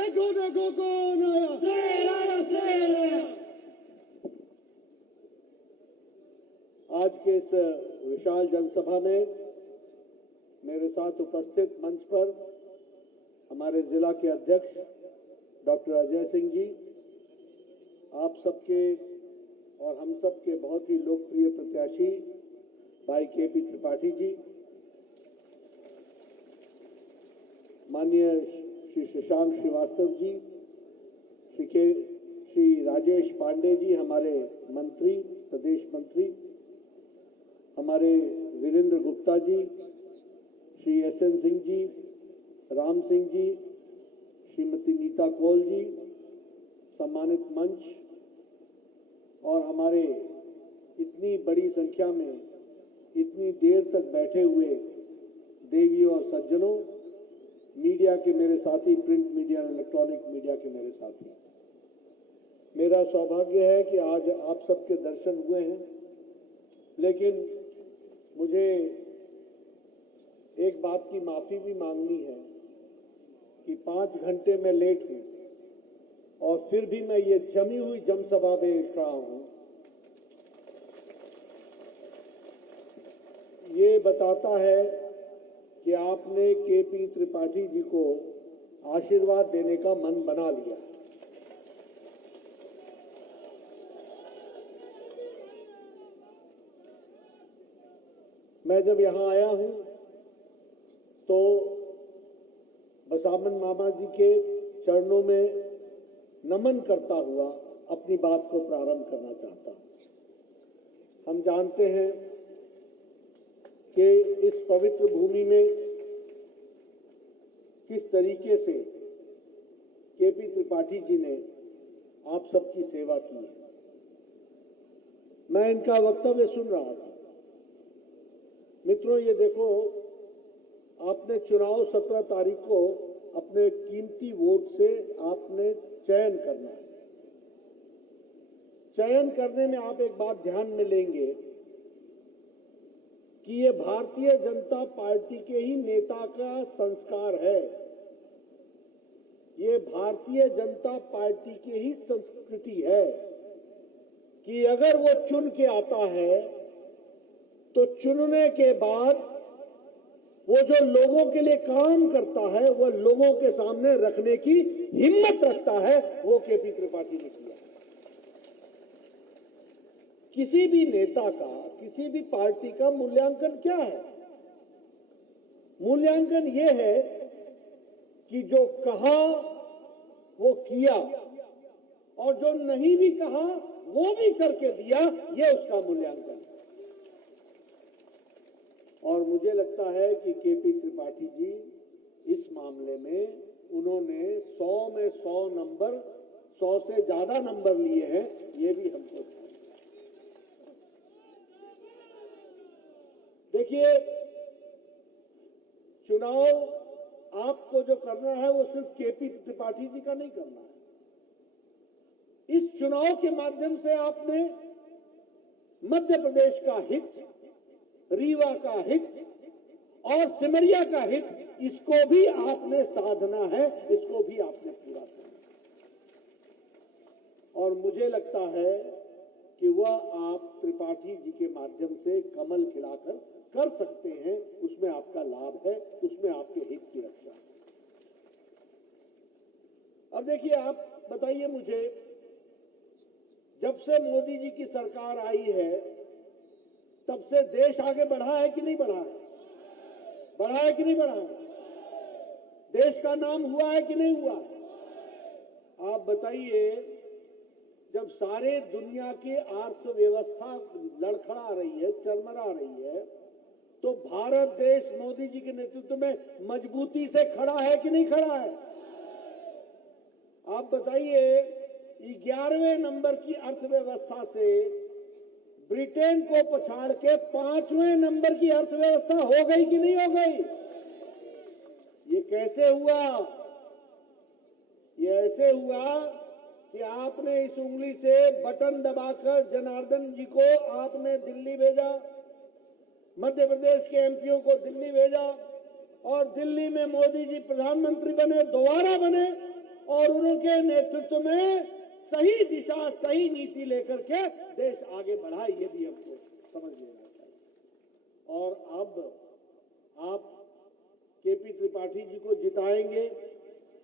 देखो देखो कौन आया, शेर आया, शेर आया। आज के इस विशाल जनसभा में मेरे साथ उपस्थित मंच पर हमारे जिला के अध्यक्ष डॉक्टर अजय सिंह जी, आप सबके और हम सबके बहुत ही लोकप्रिय प्रत्याशी भाई केपी त्रिपाठी जी, माननीय श्री शशांक श्रीवास्तव जी, श्री राजेश पांडे जी हमारे मंत्री, प्रदेश मंत्री, हमारे वीरेंद्र गुप्ता जी, श्री एसएन सिंह जी, राम सिंह जी, श्रीमती नीता कौल जी, सम्मानित मंच और हमारे इतनी बड़ी संख्या में इतनी देर तक बैठे हुए देवियों और सज्जनों, मीडिया के मेरे साथी, प्रिंट मीडिया और इलेक्ट्रॉनिक मीडिया के मेरे साथी, मेरा सौभाग्य है कि आज आप सबके दर्शन हुए हैं, लेकिन मुझे एक बात की माफी भी मांगनी है कि 5 घंटे में लेट हूं और फिर भी मैं ये जमी हुई जनसभा में खड़ा हूं। ये बताता है कि आपने केपी त्रिपाठी जी को आशीर्वाद देने का मन बना लिया। मैं जब यहां आया हूं तो बसामन मामा जी के चरणों में नमन करता हुआ अपनी बात को प्रारंभ करना चाहता हूं। हम जानते हैं कि इस पवित्र भूमि में किस तरीके से केपी त्रिपाठी जी ने आप सबकी सेवा की है। मैं इनका वक्तव्य सुन रहा था। मित्रों, ये देखो, आपने चुनाव 17 तारीख को अपने कीमती वोट से आपने चयन करना है। चयन करने में आप एक बात ध्यान में लेंगे कि ये भारतीय जनता पार्टी के ही नेता का संस्कार है, ये भारतीय जनता पार्टी की ही संस्कृति है कि अगर वो चुन के आता है तो चुनने के बाद वो जो लोगों के लिए काम करता है वो लोगों के सामने रखने की हिम्मत रखता है। वो केपी त्रिपाठी ने किया। किसी भी नेता का, किसी भी पार्टी का मूल्यांकन क्या है? मूल्यांकन ये है कि जो कहा वो किया और जो नहीं भी कहा वो भी करके दिया, ये उसका मूल्यांकन है। और मुझे लगता है कि केपी त्रिपाठी जी इस मामले में उन्होंने 100 में 100 नंबर, 100 से ज्यादा नंबर लिए हैं, ये भी हमको ध्यान। देखिए, चुनाव आपको जो करना है वो सिर्फ केपी त्रिपाठी जी का नहीं करना है। इस चुनाव के माध्यम से आपने मध्य प्रदेश का हित, रीवा का हित और सिमरिया का हित, इसको भी आपने साधना है, इसको भी आपने पूरा करना है। और मुझे लगता है कि वह आप त्रिपाठी जी के माध्यम से कमल खिलाकर कर सकते हैं। उसमें आपका लाभ है, उसमें आपके हित की रक्षा है। अब देखिए, आप बताइए मुझे, जब से मोदी जी की सरकार आई है तब से देश आगे बढ़ा है कि नहीं बढ़ा है? बढ़ा है कि नहीं बढ़ा है? देश का नाम हुआ है कि नहीं हुआ है? आप बताइए, जब सारे दुनिया की अर्थव्यवस्था लड़खड़ा रही है, चरमरा रही है, तो भारत देश मोदी जी के नेतृत्व में मजबूती से खड़ा है कि नहीं खड़ा है? आप बताइए, 11वें नंबर की अर्थव्यवस्था से ब्रिटेन को पछाड़ के 5वें नंबर की अर्थव्यवस्था हो गई कि नहीं हो गई? ये कैसे हुआ? ये ऐसे हुआ कि आपने इस उंगली से बटन दबाकर जनार्दन जी को आपने दिल्ली भेजा, मध्य प्रदेश के एमपीओ को दिल्ली भेजा और दिल्ली में मोदी जी प्रधानमंत्री बने, दोबारा बने और उनके नेतृत्व में सही दिशा, सही नीति लेकर के देश आगे बढ़ा, ये भी हमको समझ लेना चाहिए। और अब आप केपी त्रिपाठी जी को जिताएंगे,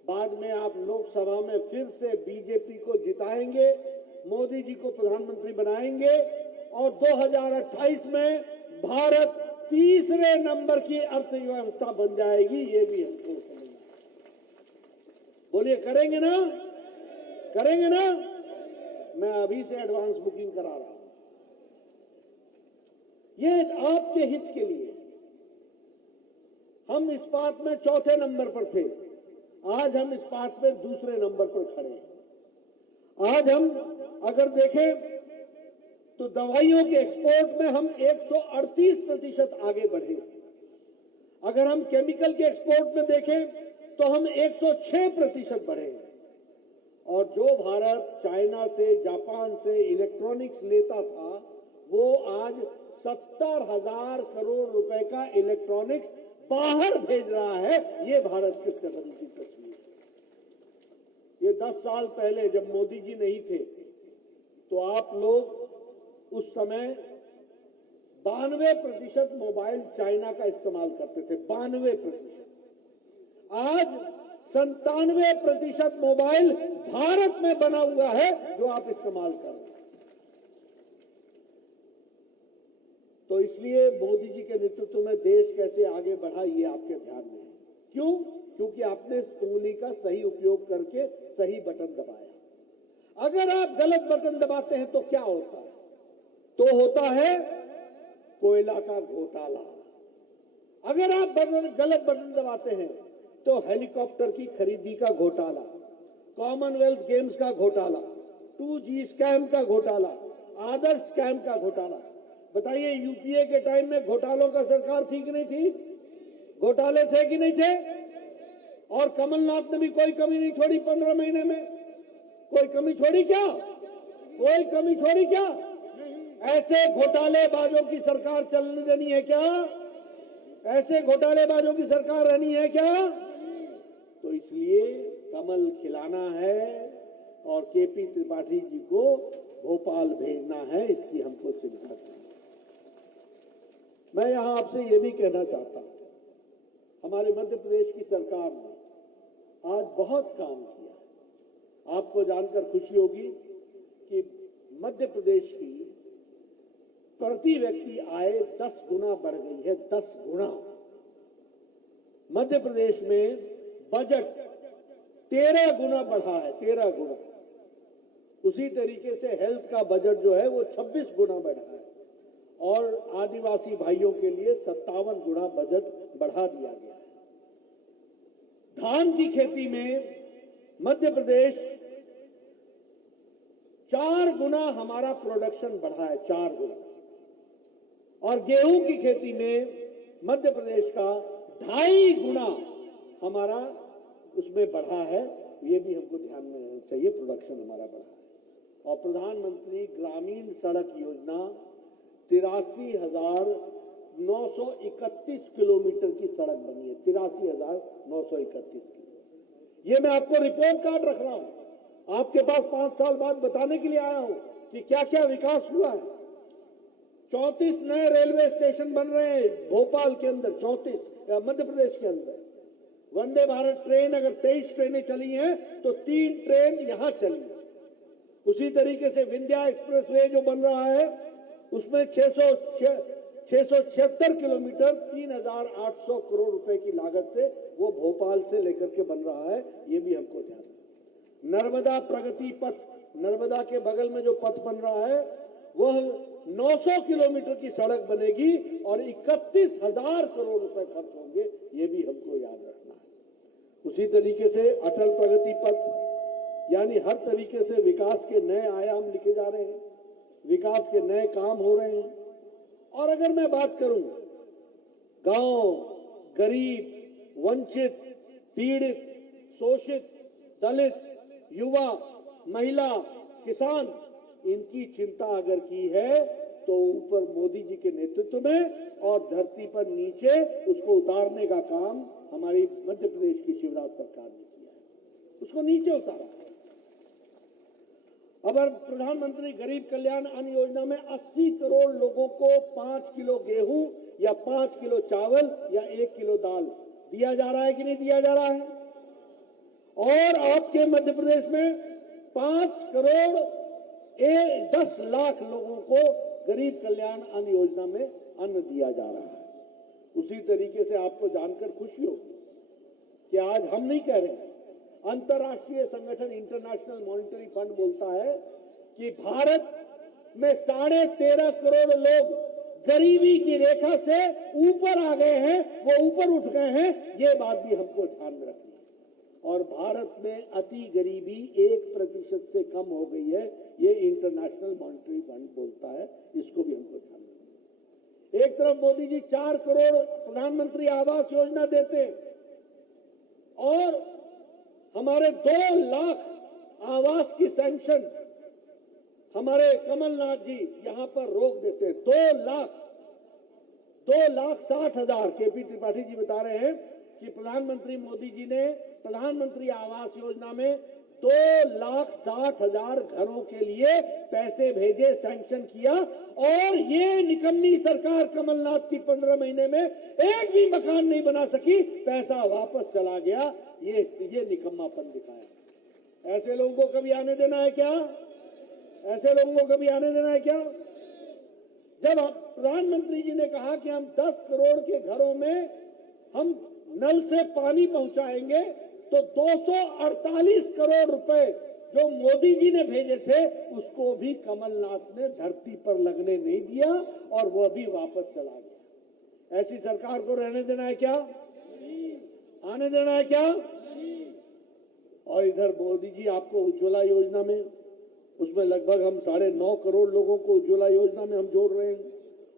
बाद में आप लोकसभा में फिर से बीजेपी को जिताएंगे, मोदी जी को प्रधानमंत्री बनाएंगे और 2028 में भारत तीसरे नंबर की अर्थव्यवस्था बन जाएगी, ये भी हमको समझना। बोलिए करेंगे ना? करेंगे ना? मैं अभी से एडवांस बुकिंग करा रहा हूं। ये आपके हित के लिए। हम इस्पात में चौथे नंबर पर थे, आज हम इस्पात में दूसरे नंबर पर खड़े हैं। आज हम अगर देखें तो दवाइयों के एक्सपोर्ट में हम 138% आगे बढ़े। अगर हम केमिकल के एक्सपोर्ट में देखें तो हम 106% बढ़े। और जो भारत चाइना से, जापान से इलेक्ट्रॉनिक्स लेता था, वो आज 70,000 करोड़ रुपए का इलेक्ट्रॉनिक्स बाहर भेज रहा है। ये भारत के कदम की तस्वीर है। ये 10 साल पहले जब मोदी जी नहीं थे तो आप लोग उस समय 92% मोबाइल चाइना का इस्तेमाल करते थे, 92%। आज 97% मोबाइल भारत में बना हुआ है जो आप इस्तेमाल कर रहे हैं। तो इसलिए मोदी जी के नेतृत्व में देश कैसे आगे बढ़ा, ये आपके ध्यान में है। क्यों? क्योंकि आपने इस उंगली का सही उपयोग करके सही बटन दबाया। अगर आप गलत बटन दबाते हैं तो क्या होता है? तो होता है कोयला का घोटाला। अगर आप गलत बटन दबाते हैं तो हेलीकॉप्टर की खरीदी का घोटाला, कॉमनवेल्थ गेम्स का घोटाला, 2G स्कैम का घोटाला, आदर्श स्कैम का घोटाला। बताइए यूपीए के टाइम में घोटालों का सरकार थी कि नहीं थी? घोटाले थे कि नहीं थे? और कमलनाथ ने भी कोई कमी नहीं छोड़ी 15 महीने में। कोई कमी छोड़ी क्या? कोई कमी छोड़ी क्या? ऐसे घोटालेबाजों की सरकार चलने देनी है क्या? ऐसे घोटालेबाजों की सरकार रहनी है क्या? तो इसलिए कमल खिलाना है और केपी त्रिपाठी जी को भोपाल भेजना है, इसकी हमको चिंता करनी है। मैं यहां आपसे यह भी कहना चाहता हूं, हमारे मध्य प्रदेश की सरकार ने आज बहुत काम किया। आपको जानकर खुशी होगी कि मध्य प्रदेश की प्रति व्यक्ति आय 10 गुना बढ़ गई है, 10 गुना। मध्य प्रदेश में बजट 13 गुना बढ़ा है, 13 गुना। उसी तरीके से हेल्थ का बजट जो है वो 26 गुना बढ़ा है और आदिवासी भाइयों के लिए 57 गुना बजट बढ़ा दिया गया है। धान की खेती में मध्य प्रदेश 4 गुना हमारा प्रोडक्शन बढ़ा है, 4 गुना। और गेहूं की खेती में मध्य प्रदेश का 2.5 गुना हमारा उसमें बढ़ा है। ये भी हमको ध्यान में रहना चाहिए, प्रोडक्शन हमारा बढ़ा है। और प्रधानमंत्री ग्रामीण सड़क योजना 83,931 किलोमीटर की सड़क बनी है, 83,931 किलोमीटर। ये मैं आपको रिपोर्ट कार्ड रख रहा हूं, आपके पास 5 साल बाद बताने के लिए आया हूं कि क्या क्या विकास हुआ है। 34 नए रेलवे स्टेशन बन रहे हैं भोपाल के अंदर, 34 मध्य प्रदेश के अंदर। वंदे भारत ट्रेन अगर 23 ट्रेनें चली हैं तो 3 ट्रेन यहां चली है। उसी तरीके से विंध्या एक्सप्रेसवे जो बन रहा है उसमें 676 किलोमीटर 3,800 करोड़ रुपए की लागत से वो भोपाल से लेकर के बन रहा है। ये भी हमको ध्यान है। नर्मदा प्रगति पथ, नर्मदा के बगल में जो पथ बन रहा है वह 900 किलोमीटर की सड़क बनेगी और 31,000 करोड़ रुपए खर्च होंगे। ये भी हमको याद रखना है। उसी तरीके से अटल प्रगति पथ, यानी हर तरीके से विकास के नए आयाम लिखे जा रहे हैं, विकास के नए काम हो रहे हैं। और अगर मैं बात करूं गांव, गरीब, वंचित, पीड़ित, शोषित, दलित, युवा, महिला, किसान, इनकी चिंता अगर की है तो ऊपर मोदी जी के नेतृत्व में और धरती पर नीचे उसको उतारने का काम हमारी मध्य प्रदेश की शिवराज सरकार ने किया है। उसको नीचे उतारा। अगर प्रधानमंत्री गरीब कल्याण अन्न योजना में 80 करोड़ लोगों को 5 किलो गेहूं या 5 किलो चावल या 1 किलो दाल दिया जा रहा है कि नहीं दिया जा रहा है? और आपके मध्य प्रदेश में 5 करोड़ 10 लाख लोगों को गरीब कल्याण अन्न योजना में अन्न दिया जा रहा है। उसी तरीके से आपको जानकर खुशी होगी कि आज हम नहीं कह रहे हैं, अंतर्राष्ट्रीय संगठन इंटरनेशनल मॉनिटरी फंड बोलता है कि भारत में 13.5 करोड़ लोग गरीबी की रेखा से ऊपर आ गए हैं, वो ऊपर उठ गए हैं। ये बात भी हमको ध्यान में रखनी है। और भारत में अति गरीबी 1% से कम हो गई है, ये इंटरनेशनल मॉनिटरी फंड बोलता है। इसको भी हमको ध्यान में रखना है। एक तरफ मोदी जी 4 करोड़ प्रधानमंत्री आवास योजना देते और हमारे 2 लाख आवास की सैंक्शन हमारे कमलनाथ जी यहां पर रोक देते। 2,60,000 केपी त्रिपाठी जी बता रहे हैं कि प्रधानमंत्री मोदी जी ने प्रधानमंत्री आवास योजना में 2,60,000 घरों के लिए पैसे भेजे, सैंक्शन किया। और ये निकम्मी सरकार कमलनाथ की 15 महीने में एक भी मकान नहीं बना सकी, पैसा वापस चला गया। ये निकम्मापन दिखाया। ऐसे लोगों को कभी आने देना है क्या? ऐसे लोगों को कभी आने देना है क्या? जब प्रधानमंत्री जी ने कहा कि हम 10 करोड़ के घरों में हम नल से पानी पहुंचाएंगे, तो 248 करोड़ रुपए जो मोदी जी ने भेजे थे उसको भी कमलनाथ ने धरती पर लगने नहीं दिया और वह भी वापस चला गया। ऐसी सरकार को रहने देना है क्या? आने देना है क्या? और इधर मोदी जी आपको उज्ज्वला योजना में, उसमें लगभग हम 9.5 करोड़ लोगों को उज्ज्वला योजना में हम जोड़ रहे हैं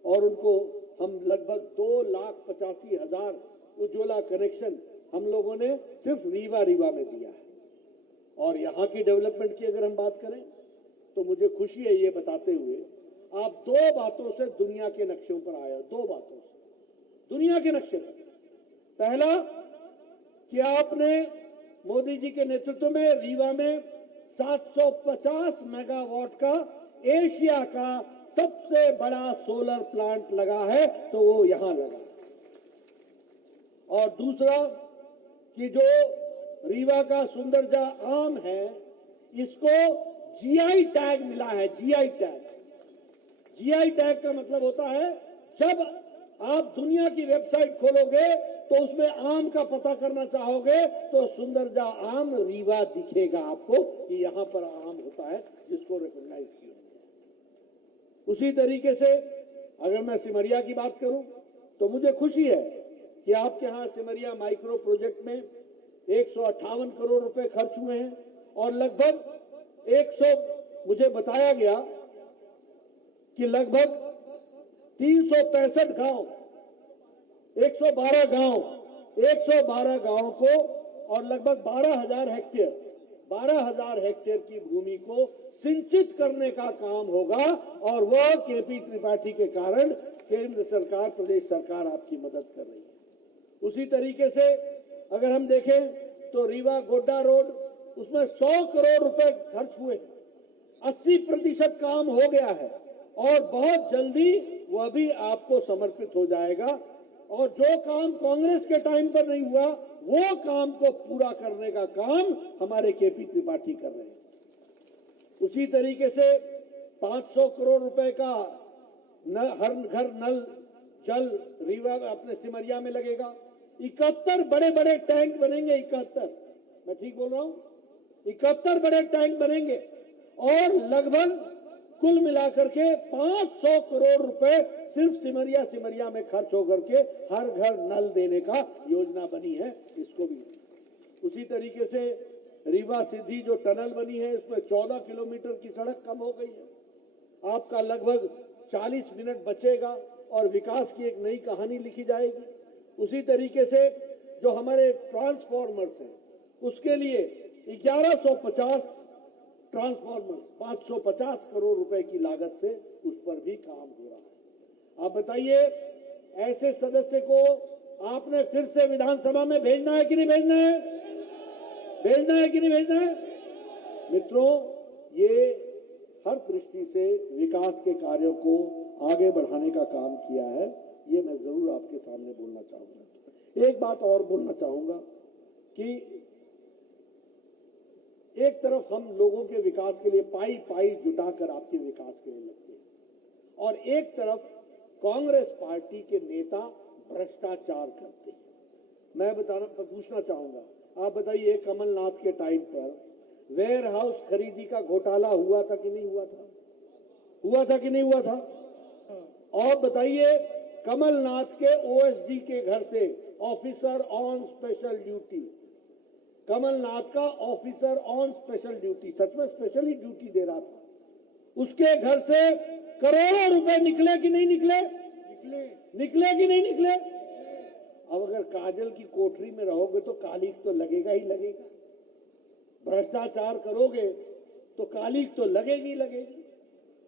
और उनको हम लगभग 2,85,000 उज्ज्वला कनेक्शन हम लोगों ने सिर्फ रीवा में दिया है। और यहां की डेवलपमेंट की अगर हम बात करें तो मुझे खुशी है ये बताते हुए, आप 2 बातों से दुनिया के नक्शों पर आए हो। 2 बातों से दुनिया के नक्शे पर। पहला कि आपने मोदी जी के नेतृत्व में रीवा में 750 मेगावाट का एशिया का सबसे बड़ा सोलर प्लांट लगा है, तो वो यहां लगा। और दूसरा कि जो रीवा का सुंदरजा आम है, इसको जीआई टैग मिला है। जीआई टैग का मतलब होता है, जब आप दुनिया की वेबसाइट खोलोगे तो उसमें आम का पता करना चाहोगे तो सुंदरजा आम रीवा दिखेगा आपको कि यहां पर आम होता है, जिसको रिकॉग्नाइज किया गया। उसी तरीके से अगर मैं सिमरिया की बात करूं तो मुझे खुशी है कि आपके यहां सिमरिया माइक्रो प्रोजेक्ट में 158 करोड़ रुपए खर्च हुए हैं और लगभग 100, मुझे बताया गया कि लगभग 365 गांव, 112 गांव को और लगभग 12,000 हेक्टेयर की भूमि को सिंचित करने का काम होगा। और वह केपी त्रिपाठी के कारण केंद्र सरकार, प्रदेश सरकार आपकी मदद कर रही है। उसी तरीके से अगर हम देखें तो रीवा गोड्डा रोड, उसमें 100 करोड़ रुपए खर्च हुए, 80% काम हो गया है और बहुत जल्दी वह भी आपको समर्पित हो जाएगा। और जो काम कांग्रेस के टाइम पर नहीं हुआ, वो काम को पूरा करने का काम हमारे केपी त्रिपाठी कर रहे हैं। उसी तरीके से 500 करोड़ रुपए का हर घर नल जल रीवा अपने सिमरिया में लगेगा। 71 बड़े बड़े टैंक बनेंगे। 71, मैं ठीक बोल रहा हूं? 71 बड़े टैंक बनेंगे और लगभग कुल मिलाकर के 500 करोड़ रुपए सिर्फ सिमरिया में खर्च होकर के हर घर नल देने का योजना बनी है। इसको भी उसी तरीके से रीवा सिद्धि जो टनल बनी है, इसमें 14 किलोमीटर की सड़क कम हो गई है। आपका लगभग 40 मिनट बचेगा और विकास की एक नई कहानी लिखी जाएगी। उसी तरीके से जो हमारे ट्रांसफॉर्मर्स हैं, उसके लिए 1150 ट्रांसफॉर्मर्स 550 करोड़ रुपए की लागत से उस पर भी काम हो रहा है। आप बताइए, ऐसे सदस्य को आपने फिर से विधानसभा में भेजना है कि नहीं भेजना है? भेजना है कि नहीं भेजना है? मित्रों, ये हर दृष्टि से विकास के कार्यों को आगे बढ़ाने का काम किया है, ये मैं जरूर आपके सामने बोलना चाहूंगा। एक बात और बोलना चाहूंगा कि एक तरफ हम लोगों के विकास के लिए पाई पाई जुटाकर आपके विकास के लिए लगते हैं और एक तरफ कांग्रेस पार्टी के नेता भ्रष्टाचार करते हैं। मैं पूछना चाहूंगा, आप बताइए, कमलनाथ के टाइम पर वेयर हाउस खरीदी का घोटाला हुआ था कि नहीं हुआ था? हुआ था कि नहीं हुआ था? और बताइए, कमलनाथ के ओएसडी के घर से officer on special duty, Kamal Nath का ऑफिसर ऑन स्पेशल ड्यूटी, सच में स्पेशली ड्यूटी दे रहा था, उसके घर से करोड़ों रुपए निकले कि नहीं निकले? निकले कि नहीं निकले? अब अगर काजल की कोठरी में रहोगे तो कालिक तो लगेगा ही लगेगा। भ्रष्टाचार करोगे तो कालिक तो लगेगी लगेगी।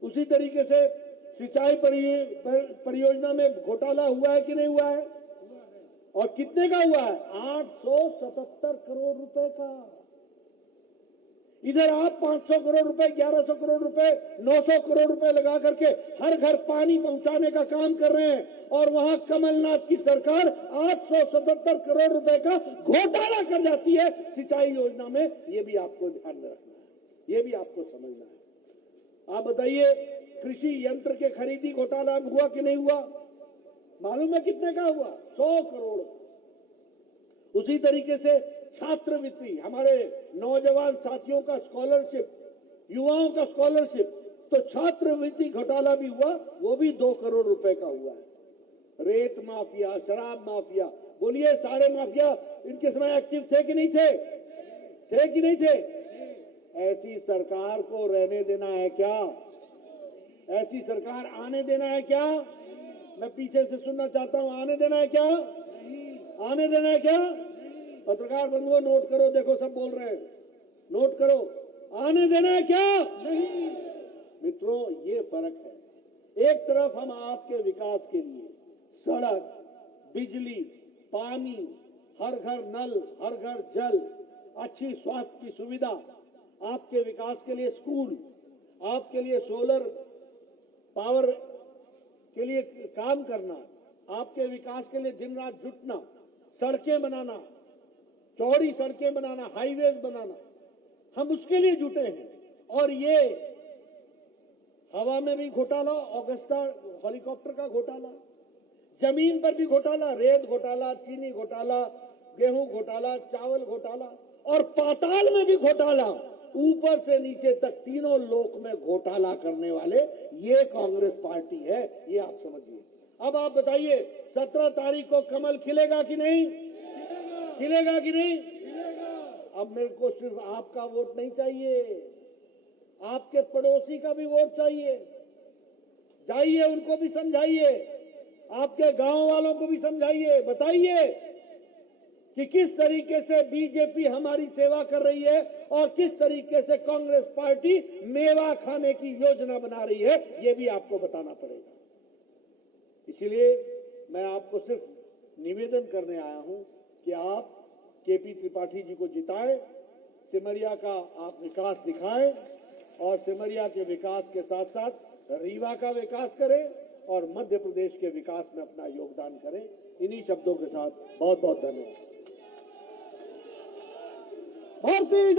उसी तरीके से सिंचाई परियोजना में घोटाला हुआ है कि नहीं हुआ है? और कितने का हुआ है? 877 करोड़ रुपए का। इधर आप 500 करोड़ रुपए, 1100 करोड़ रुपए, 900 करोड़ रुपए लगा करके हर घर पानी पहुंचाने का काम कर रहे हैं और वहां कमलनाथ की सरकार 877 करोड़ रुपए का घोटाला कर जाती है सिंचाई योजना में। ये भी आपको ध्यान में रखना है, ये भी आपको समझना है। आप बताइए, कृषि यंत्र के खरीदी घोटाला हुआ कि नहीं हुआ? मालूम है कितने का हुआ? 100 करोड़। उसी तरीके से छात्रवृत्ति, हमारे नौजवान साथियों का स्कॉलरशिप, युवाओं का स्कॉलरशिप, तो छात्रवृत्ति घोटाला भी हुआ, वो भी 2 करोड़ रुपए का हुआ है। रेत माफिया, शराब माफिया, बोलिए सारे माफिया इनके समय एक्टिव थे कि नहीं थे? थे कि नहीं थे? ऐसी सरकार को रहने देना है क्या? ऐसी सरकार आने देना है क्या? मैं पीछे से सुनना चाहता हूं, आने देना है क्या? आने देना है क्या? पत्रकार बंधुओं, नोट करो, देखो सब बोल रहे हैं, नोट करो। आने देना है क्या? नहीं। मित्रों, ये फर्क है। एक तरफ हम आपके विकास के लिए सड़क, बिजली, पानी, हर घर नल, हर घर जल, अच्छी स्वास्थ्य की सुविधा, आपके विकास के लिए स्कूल, आपके लिए सोलर पावर के लिए काम करना, आपके विकास के लिए दिन रात जुटना, सड़कें बनाना, चौड़ी सड़कें बनाना, हाईवेज बनाना, हम उसके लिए जुटे हैं। और ये हवा में भी घोटाला, ऑगस्टा हेलीकॉप्टर का घोटाला, जमीन पर भी घोटाला, रेत घोटाला, चीनी घोटाला, गेहूं घोटाला, चावल घोटाला, और पाताल में भी घोटाला, ऊपर से नीचे तक तीनों लोक में घोटाला करने वाले ये कांग्रेस पार्टी है, ये आप समझिए। अब आप बताइए, 17 तारीख को कमल खिलेगा कि नहीं? खिलेगा कि नहीं? अब मेरे को सिर्फ आपका वोट नहीं चाहिए, आपके पड़ोसी का भी वोट चाहिए। जाइए, उनको भी समझाइए, आपके गांव वालों को भी समझाइए, बताइए कि किस तरीके से बीजेपी हमारी सेवा कर रही है और किस तरीके से कांग्रेस पार्टी मेवा खाने की योजना बना रही है, ये भी आपको बताना पड़ेगा। इसलिए मैं आपको सिर्फ निवेदन करने आया हूं कि आप केपी त्रिपाठी जी को जिताएं, सिमरिया का आप विकास दिखाएं और सिमरिया के विकास के साथ साथ रीवा का विकास करें और मध्य प्रदेश के विकास में अपना योगदान करें। इन्हीं शब्दों के साथ बहुत बहुत धन्यवाद। भारतीय